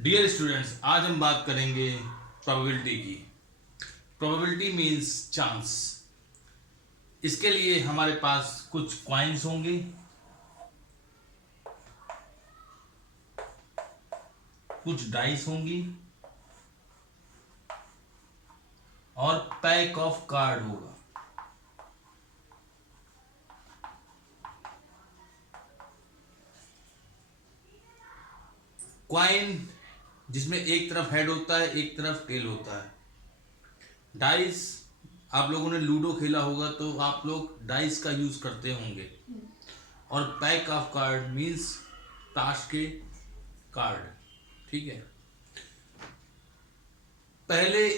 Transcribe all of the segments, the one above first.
Dear students, आज हम बात करेंगे प्रोबेबिलिटी की। Probability means chance. इसके लिए हमारे पास कुछ कॉइन्स होंगे, कुछ डाइस होंगी और पैक ऑफ कार्ड होगा। कॉइन जिसमें एक तरफ हेड होता है, एक तरफ टेल होता है। डाइस, आप लोगों ने लूडो खेला होगा तो आप लोग डाइस का यूज करते होंगे। और पैक ऑफ कार्ड मीन्स ताश के कार्ड। ठीक है, पहले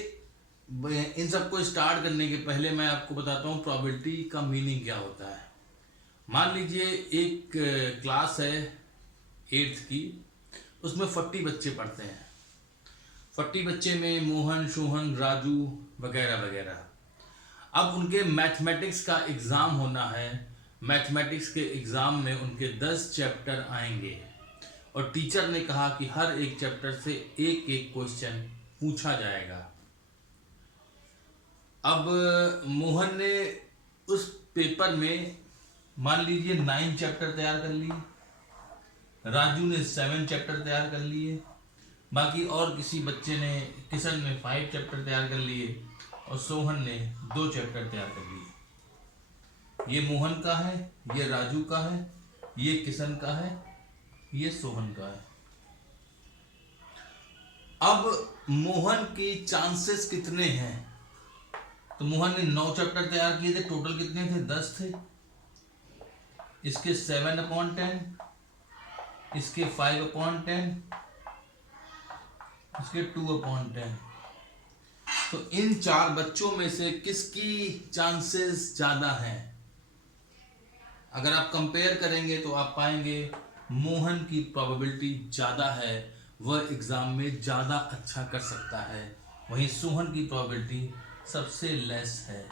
इन सबको स्टार्ट करने के पहले मैं आपको बताता हूँ प्रोबेबिलिटी का मीनिंग क्या होता है। मान लीजिए एक क्लास है 8th की, उसमें 40 बच्चे पढ़ते हैं। 40 बच्चे में मोहन, सोहन, राजू वगैरह वगैरह। अब उनके मैथमेटिक्स का एग्ज़ाम होना है। मैथमेटिक्स के एग्ज़ाम में उनके 10 चैप्टर आएंगे और टीचर ने कहा कि हर एक चैप्टर से एक एक क्वेश्चन पूछा जाएगा। अब मोहन ने उस पेपर में मान लीजिए 9 चैप्टर तैयार कर लिए, राजू ने 7 चैप्टर तैयार कर लिए, बाकी और किसी बच्चे ने, किशन ने 5 चैप्टर तैयार कर लिए और सोहन ने 2 चैप्टर तैयार कर लिए। ये मोहन का है, ये राजू का है, ये किशन का है, ये सोहन का है। अब मोहन की चांसेस कितने हैं? तो मोहन ने 9 चैप्टर तैयार किए थे, टोटल कितने थे? 10 थे। इसके 7/10, इसके 5/10, इसके 2/10। तो इन 4 बच्चों में से किसकी चांसेस ज्यादा हैं? अगर आप कंपेयर करेंगे तो आप पाएंगे मोहन की प्रोबेबिलिटी ज्यादा है, वह एग्जाम में ज्यादा अच्छा कर सकता है। वहीं सोहन की प्रोबेबिलिटी सबसे लेस है।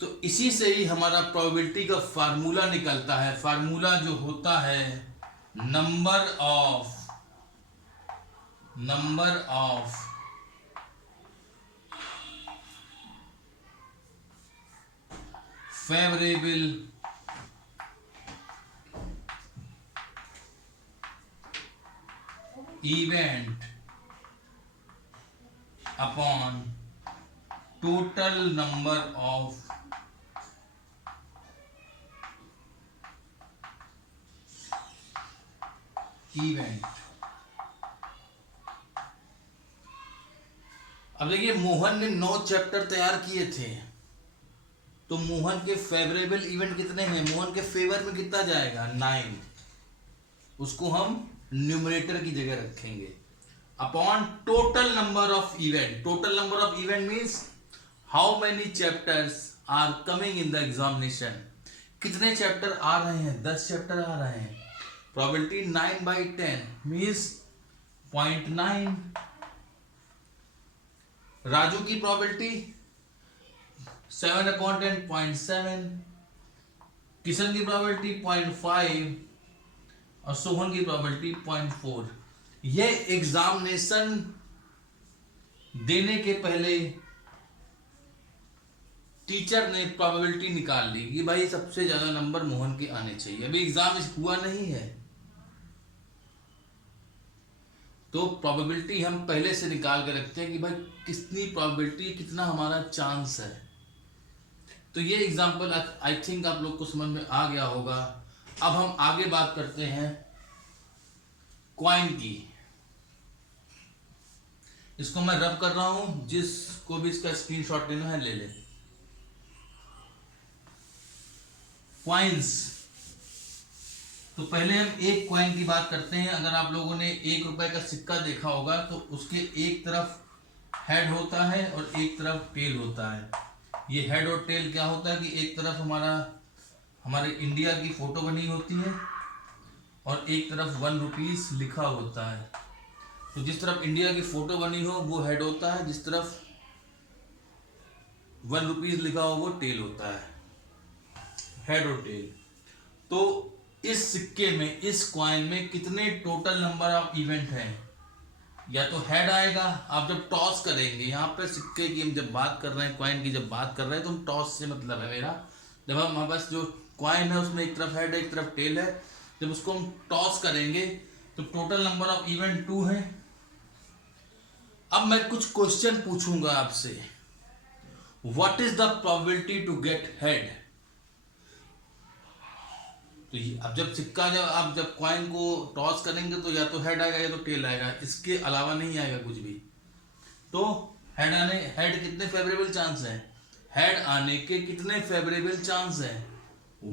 तो इसी से ही हमारा प्रोबेबिलिटी का फार्मूला निकलता है। फार्मूला जो होता है number of favourable event upon total number of event. अब देखिए, मोहन ने 9 चैप्टर तैयार किए थे, तो मोहन के फेवरेबल इवेंट कितने हैं? मोहन के फेवर में कितना जाएगा? 9। उसको हम न्यूमरेटर की जगह रखेंगे upon total number of event. Total number of event means how many chapters are coming in the examination. कितने चैप्टर आ रहे हैं? 10 चैप्टर आ रहे हैं। Probability 9/10 means 0.9। राजू की प्रोबेबिलिटी 7/10 0.7, किशन की प्रोबेबिलिटी 0.5 और सोहन की प्रोबेबिलिटी 0.4। यह एग्जामिनेशन देने के पहले टीचर ने प्रोबेबिलिटी निकाल ली कि भाई सबसे ज्यादा नंबर मोहन के आने चाहिए। अभी एग्जाम हुआ नहीं है, तो प्रोबेबिलिटी हम पहले से निकाल के रखते हैं कि भाई कितनी प्रोबेबिलिटी, कितना हमारा चांस है। तो ये एग्जांपल आई थिंक आप लोग को समझ में आ गया होगा। अब हम आगे बात करते हैं कॉइन की। इसको मैं रब कर रहा हूं, जिसको भी इसका स्क्रीनशॉट लेना है ले ले। कॉइन्स, तो पहले हम एक कॉइन की बात करते हैं। अगर आप लोगों ने 1 रुपए का सिक्का देखा होगा तो उसके एक तरफ हेड होता है और एक तरफ टेल होता है। ये हेड और टेल क्या होता है कि एक तरफ हमारे इंडिया की फोटो बनी होती है और एक तरफ 1 रुपीस लिखा होता है। तो जिस तरफ इंडिया की फोटो बनी हो वो हेड होता है, जिस तरफ 1 रुपीस लिखा हो वो टेल होता है। हेड और टेल। तो इस सिक्के में, इस कॉइन में कितने टोटल नंबर ऑफ इवेंट हैं। या तो हेड आएगा, आप जब टॉस करेंगे, यहाँ पे सिक्के की हम जब बात कर रहे हैं, कॉइन की जब बात कर रहे हैं, तो हम टॉस से मतलब है मेरा, जब हम हमारे पास जो कॉइन है उसमें एक तरफ हेड है एक तरफ टेल है, जब उसको हम टॉस करेंगे तो टोटल नंबर ऑफ इवेंट 2 है। अब मैं कुछ क्वेश्चन पूछूंगा आपसे, what is the probability to get head. तो अब जब सिक्का, जब आप जब कॉइन को टॉस करेंगे तो या तो हेड आएगा या तो टेल आएगा, इसके अलावा नहीं आएगा कुछ भी। तो हेड कितने फेवरेबल चांस है, हेड आने के कितने फेवरेबल चांस है,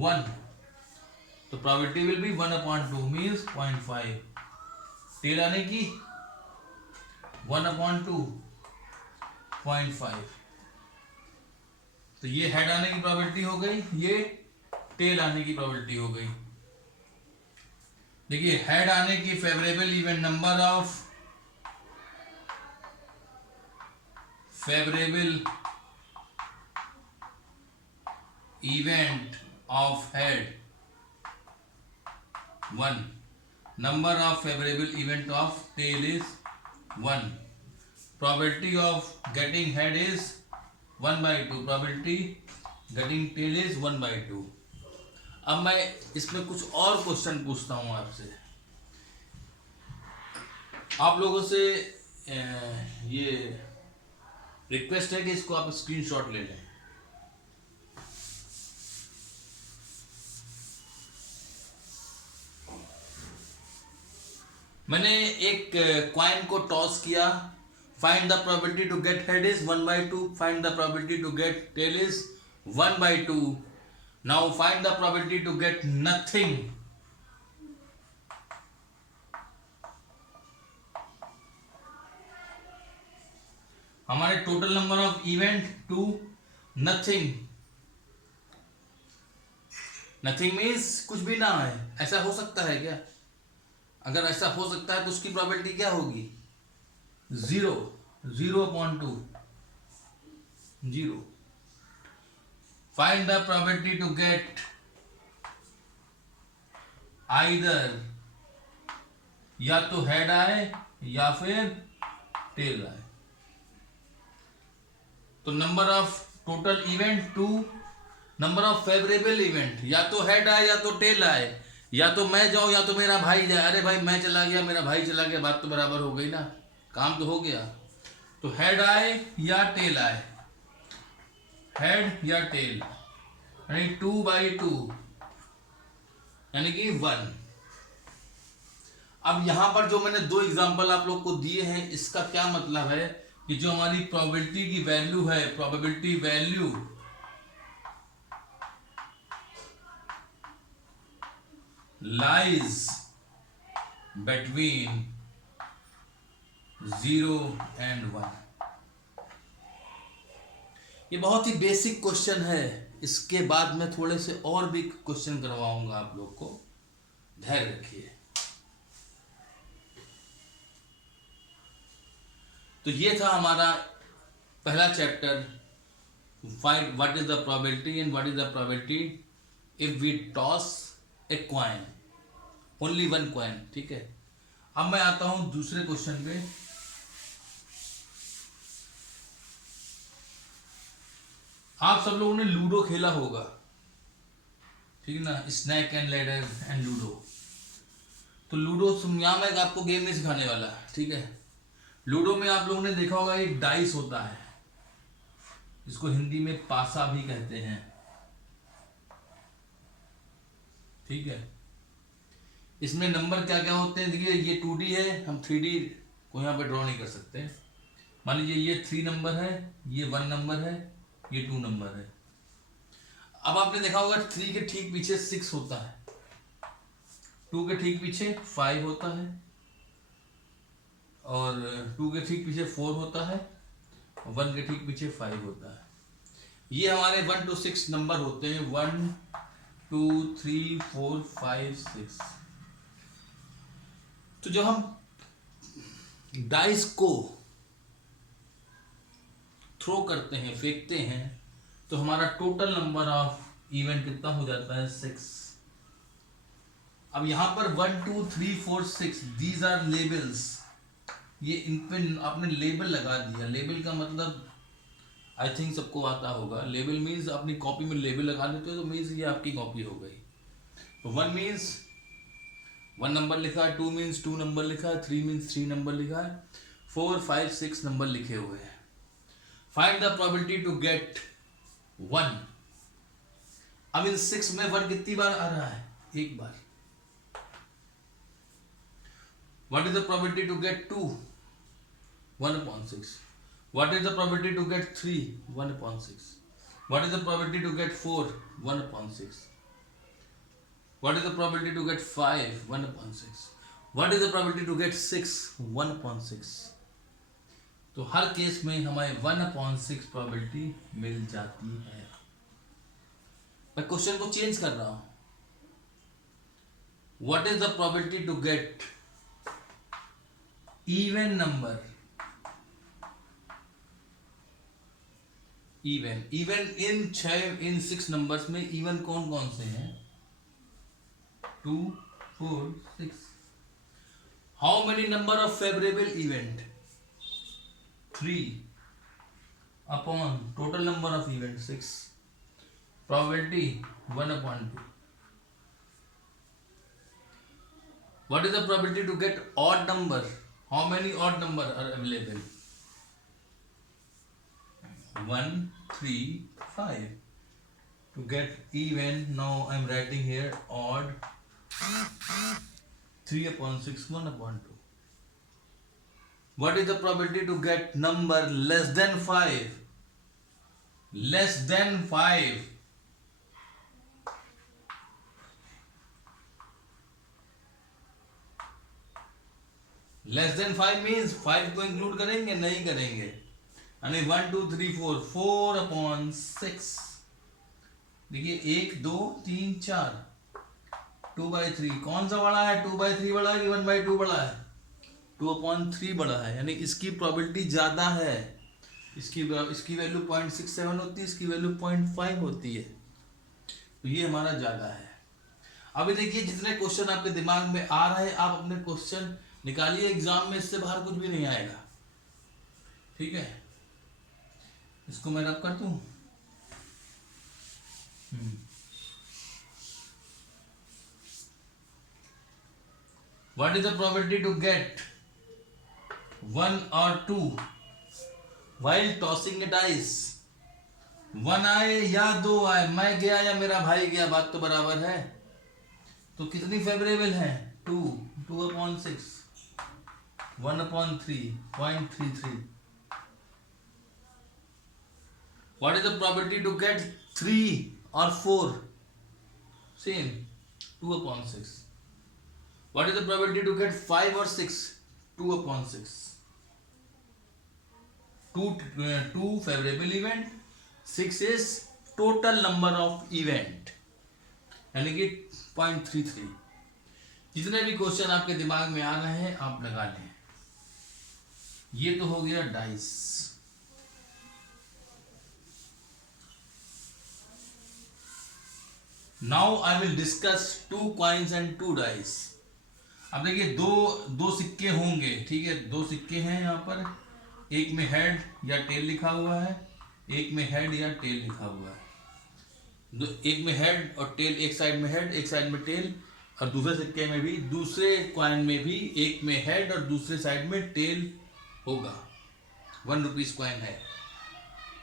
1। तो probability will be 1/2 means 0.5। Tail आने की 1/2 0.5। तो ये हेड आने की प्रोबेबिलिटी हो गई, ये टेल आने की प्रोबेबिलिटी हो गई। देखिए हेड आने की favourable event, number of favourable event of head 1, number of favourable event of tail is 1, probability of getting head is 1/2, probability getting tail is 1/2। अब मैं इसमें कुछ और क्वेश्चन पूछता हूं आपसे, आप लोगों से ये रिक्वेस्ट है कि इसको आप स्क्रीनशॉट ले लें। मैंने एक कॉइन को टॉस किया, find the probability to get head is 1/2, find the probability to get tail is 1/2। Now find the probability to get nothing. हमारे total number of event 2, nothing. Nothing means कुछ भी ना है। ऐसा हो सकता है क्या? अगर ऐसा हो सकता है तो उसकी प्रोबेबिलिटी क्या होगी? 0, 0/2, 0। Find the probability to get either या तो हेड आए या फिर टेल आए। तो number of total event 2, number of favourable event, या तो हेड आए या तो टेल आए, या तो मैं जाऊं या तो मेरा भाई जाए। अरे भाई मैं चला गया मेरा भाई चला गया, बात तो बराबर हो गई ना, काम तो हो गया। तो हेड आए या टेल आए, हेड या टेल, यानी 2/2 यानी कि 1। अब यहां पर जो मैंने 2 एग्जांपल आप लोग को दिए हैं, इसका क्या मतलब है कि जो हमारी प्रोबेबिलिटी की वैल्यू है, probability value lies between 0 and 1। ये बहुत ही बेसिक क्वेश्चन है, इसके बाद मैं थोड़े से और भी क्वेश्चन करवाऊंगा आप लोग को, धैर्य रखिए। तो ये था हमारा पहला chapter, find what is the probability and what is the probability if we toss a coin, only 1 coin. ठीक है, अब मैं आता हूं दूसरे क्वेश्चन पे। आप सब लोगों ने लूडो खेला होगा, ठीक है ना, snake and ladder and ludo. तो लूडो यहां मैं आपको गेम नहीं सिखाने वाला, ठीक है। लूडो में आप लोगों ने देखा होगा एक डाइस होता है, जिसको हिंदी में पासा भी कहते हैं, ठीक है। इसमें नंबर क्या क्या होते हैं, देखिए ये 2D है, हम 3D को यहाँ पे ड्रॉ नहीं कर सकते। मान लीजिए ये 3 नंबर है, ये 1 नंबर है, ये 2 नंबर है। अब आपने देखा होगा 3 के ठीक पीछे 6 होता है, 2 के ठीक पीछे 5 होता है, और 2 के ठीक पीछे 4 होता है, और 1 के ठीक पीछे 5 होता है। ये हमारे 1 to 6 नंबर होते हैं, 1 2 3 4 5 6। तो जब हम डाइस को थ्रो करते हैं, फेंकते हैं, तो हमारा टोटल नंबर ऑफ इवेंट कितना हो जाता है? 6। अब यहाँ पर 1 2 3 4 6 दीज आर लेबल्स, ये इन पे आपने लेबल लगा दिया। लेबल का मतलब आई थिंक सबको आता होगा। लेबल मीन्स अपनी कॉपी में लेबल लगा देते हो तो मीन्स ये आपकी कॉपी हो गई। तो 1 मीन्स 1 नंबर लिखा है, 2 मीन्स 2 नंबर लिखा है, 3 मीन्स 3 नंबर लिखा है, 4 5 6 नंबर लिखे हुए हैं। Find the probability to get 1। अब इन 6 में 1 कितनी बार आ रहा है? एक बार। What is the probability to get 2? 1/6. What is the probability to get 3? 1/6. What is the probability to get 4? 1/6. What is the probability to get 5? 1/6. What is the probability to get 6? 1/6. तो हर case में हमें 1/6 probability मिल जाती है। मैं question को change कर रहा हूं। What is the probability to get even number? Even इन 6 नंबर्स में इवन कौन कौन से हैं? 2 4 6। How many number of favourable event? 3 upon total number of event 6। Probability 1/2। What is the probability to get odd number? How many odd number are available? 1 3 5. To get even, now I am writing here odd 3/6 1/2. What is the probability to get number less than 5? Less than 5. Less than 5 means 5 को include करेंगे? नहीं करेंगे। यानी 1 2 3 4 4/6। देखिए 1 2 3 4 2/3 कौन सा बड़ा है? 2/3 बड़ा है कि 1/2 बड़ा है? 2/3 बड़ा है, यानी इसकी प्रोबेबिलिटी ज्यादा है। इसकी वैल्यू 0.67 होती है, इसकी वैल्यू 0.5 होती है, तो ये हमारा ज्यादा है। अभी देखिए जितने क्वेश्चन आपके दिमाग में आ रहे हैं आप अपने क्वेश्चन निकालिए, एग्जाम में इससे बाहर कुछ भी नहीं आएगा। ठीक है, इसको मैं रब कर दूं। What is the probability to get 1 और 2 व्हाइल टॉसिंग ए डाइस? 1 आए या 2 आए, मैं गया या मेरा भाई गया, बात तो बराबर है। तो कितनी फेवरेबल है? 2 2/6 1/3 0.33। What is the probability to get 3 or 4? Same 2/6. What is the probability to get 5 or 6? 2/6. Two favorable event, 6 is total number of event, यानी कि 0.33। जितने भी क्वेश्चन आपके दिमाग में आ रहे हैं आप लगा लें। ये तो हो गया dice. Now I will discuss 2 coins and 2 dice. अब देखिए दो सिक्के होंगे, ठीक है, 2 सिक्के हैं यहाँ पर, एक में हेड या टेल लिखा हुआ है, एक में हेड या टेल लिखा हुआ है। एक में हेड और टेल, एक साइड में हेड एक साइड में टेल, और दूसरे सिक्के में भी, दूसरे कॉइन में भी एक में हेड और दूसरे साइड में टेल होगा। 1 रुपीज कॉइन है।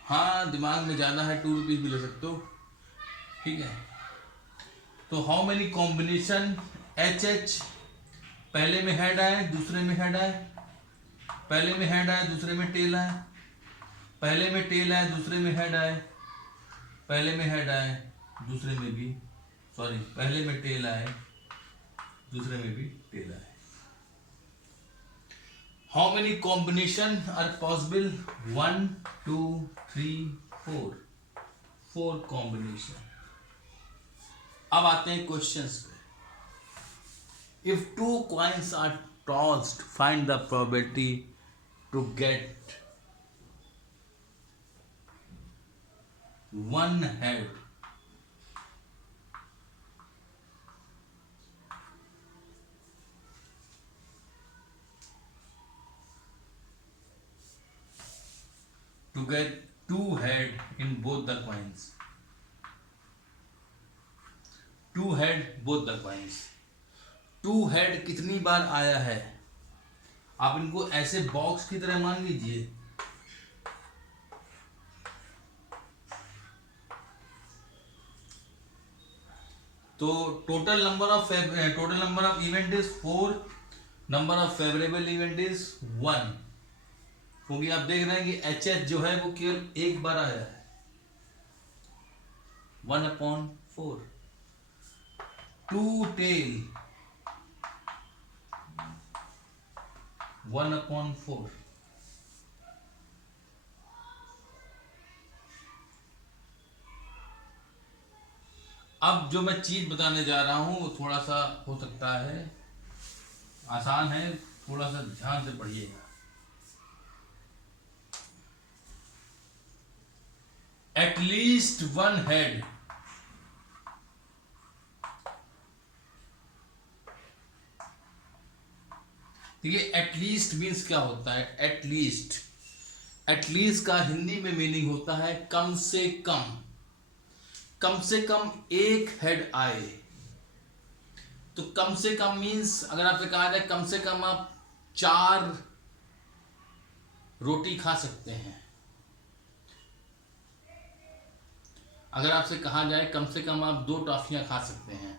हाँ दिमाग में जाना है 2 रुपीज भी ले सकते हो, ठीक है। तो हाउ मेनी कॉम्बिनेशन HH? पहले में हेड आए दूसरे में हेड आए, पहले में हेड आए दूसरे में टेल आए, पहले में टेल आए दूसरे में हेड आए, पहले में हेड आए दूसरे में भी, सॉरी पहले में टेल आए दूसरे में भी टेल आए। How many combination are possible? 1 2 3 4 combination. अब आते हैं क्वेश्चंस पे। If 2 coins are tossed, find the probability to get 1 head. to get two head in both the coins. Two head both the coins. Two head कितनी बार आया है? आप इनको ऐसे बॉक्स की तरह मान लीजिए। तो total number of event is 4, number of favourable event is 1, क्योंकि आप देख रहे हैं कि एच जो है वो केवल एक बार आया है, 1/4। Two tail 1/4। अब जो मैं चीज बताने जा रहा हूं वो थोड़ा सा हो सकता है आसान है, थोड़ा सा ध्यान से पढ़िएगा। एटलीस्ट वन हेड, देखिए एटलीस्ट मीन्स क्या होता है? एटलीस्ट का हिंदी में मीनिंग होता है कम से कम। कम से कम एक हेड आए। तो कम से कम मीन्स अगर आपसे कहा जाए कम से कम आप 4 रोटी खा सकते हैं। अगर आपसे कहा जाए कम से कम आप 2 टॉफियां खा सकते हैं,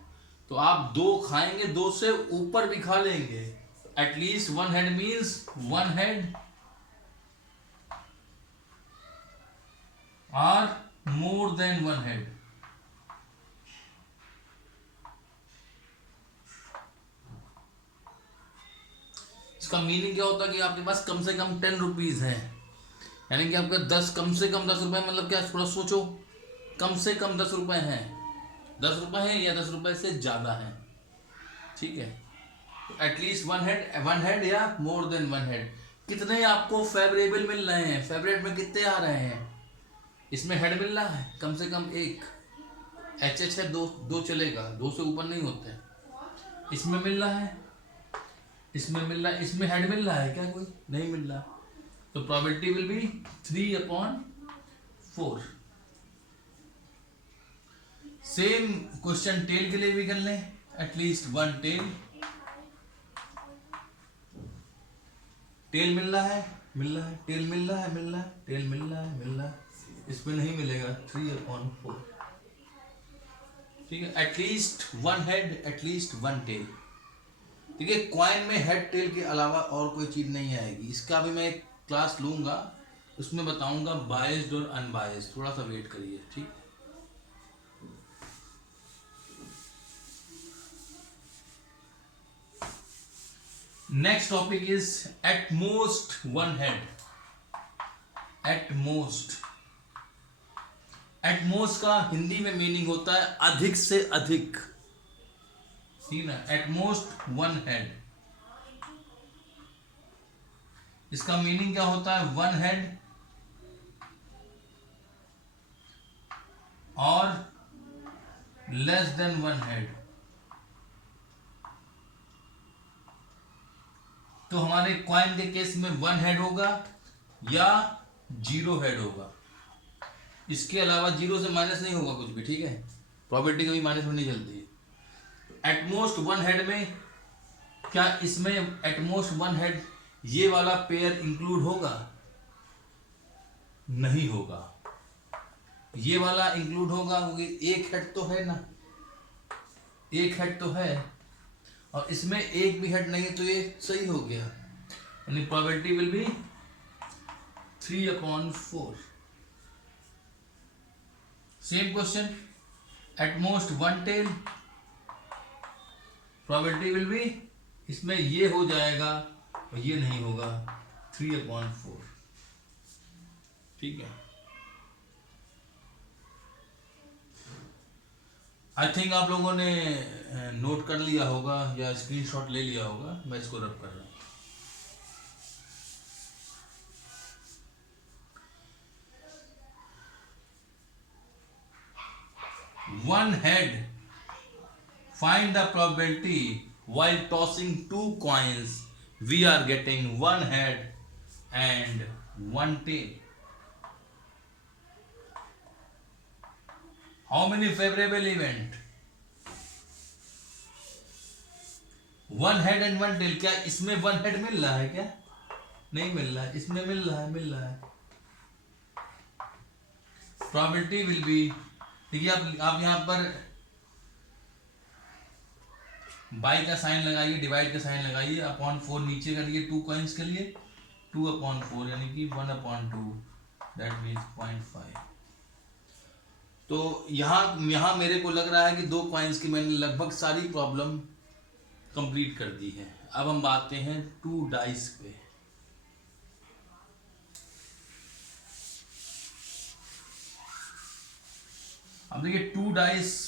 तो आप 2 खाएंगे, 2 से ऊपर भी खा लेंगे। At least one head means 1 head और मोर देन 1 हेड। इसका मीनिंग क्या होता है कि आपके पास कम से कम 10 रुपीज है, यानी कि आपका 10 कम से कम 10 रुपए, मतलब क्या, थोड़ा सोचो, कम से कम 10 रुपए हैं, 10 रुपए हैं या 10 रुपए से ज्यादा है, ठीक है। एटलीस्ट वन हेड या मोर देन 1 हेड। कितने आपको फेवरेबल मिल रहे हैं? फेवरेट में कितने आ रहे हैं? इसमें हेड मिल रहा है कम से कम 1, एच है 2 चलेगा, 2 से ऊपर नहीं होते। इसमें मिल रहा है, इसमें मिल रहा है, इसमें हेड मिल रहा है क्या? कोई नहीं मिल रहा, तो probability will be 3/4। Same question tail के लिए भी कर लें। एटलीस्ट 1 टेल, टेल मिल रहा है, टेल मिल रहा है, टेल मिल रहा है, इसमें नहीं मिलेगा 3/4, ठीक है। At least 1 head, at least 1 tail. ठीक है, क्वाइन में हेड टेल के अलावा और कोई चीज नहीं आएगी। इसका भी मैं एक क्लास लूंगा, उसमें बताऊंगा बायस्ड और अनबायस्ड, थोड़ा सा वेट करिए, ठीक। Next topic is at most 1 head. At most का हिंदी में मीनिंग होता है अधिक से अधिक, ठीक ना। एट मोस्ट 1 हेड, इसका मीनिंग क्या होता है? 1 हेड और लेस देन 1 हेड। तो हमारे क्वाइन के केस में 1 हेड होगा या 0 हेड होगा, इसके अलावा 0 से माइनस नहीं होगा कुछ भी, ठीक है। प्रोबेबिलिटी कभी माइनस में नहीं चलती है। एटमोस्ट 1 हेड में क्या इसमें एटमोस्ट 1 हेड ये वाला पेयर इंक्लूड होगा? नहीं होगा। ये वाला इंक्लूड होगा क्योंकि 1 हेड तो है ना, 1 हेड तो है, और इसमें एक भी हेड नहीं है, तो ये सही हो गया, यानी probability will be 3/4। Same question, at most 1 tail, probability will be, इसमें ये हो जाएगा और ये नहीं होगा, 3/4, ठीक है। आई थिंक आप लोगों ने नोट कर लिया होगा या स्क्रीनशॉट ले लिया होगा, मैं इसको रब कर रहा हूं। One head, find the probability while tossing 2 coins we are getting 1 head and 1 tail। How many favourable event, one head and one tail. क्या इसमें वन हेड मिल रहा है क्या? नहीं मिल रहा है, इसमें मिल रहा है, मिल रहा है। प्रोबेबिलिटी विल बी, देखिए आप यहाँ पर बाई का साइन लगाइए, डिवाइड का साइन लगाइए, अपॉन 4 नीचे करिए 2 कॉइन्स के लिए, 2/4 यानी कि 1/2, दैट मीन्स 0.5। तो यहाँ मेरे को लग रहा है कि 2 कॉइन्स की मैंने लगभग सारी प्रॉब्लम कंप्लीट कर दी है। अब हम आते हैं 2 डाइस पे। अब देखिए 2 डाइस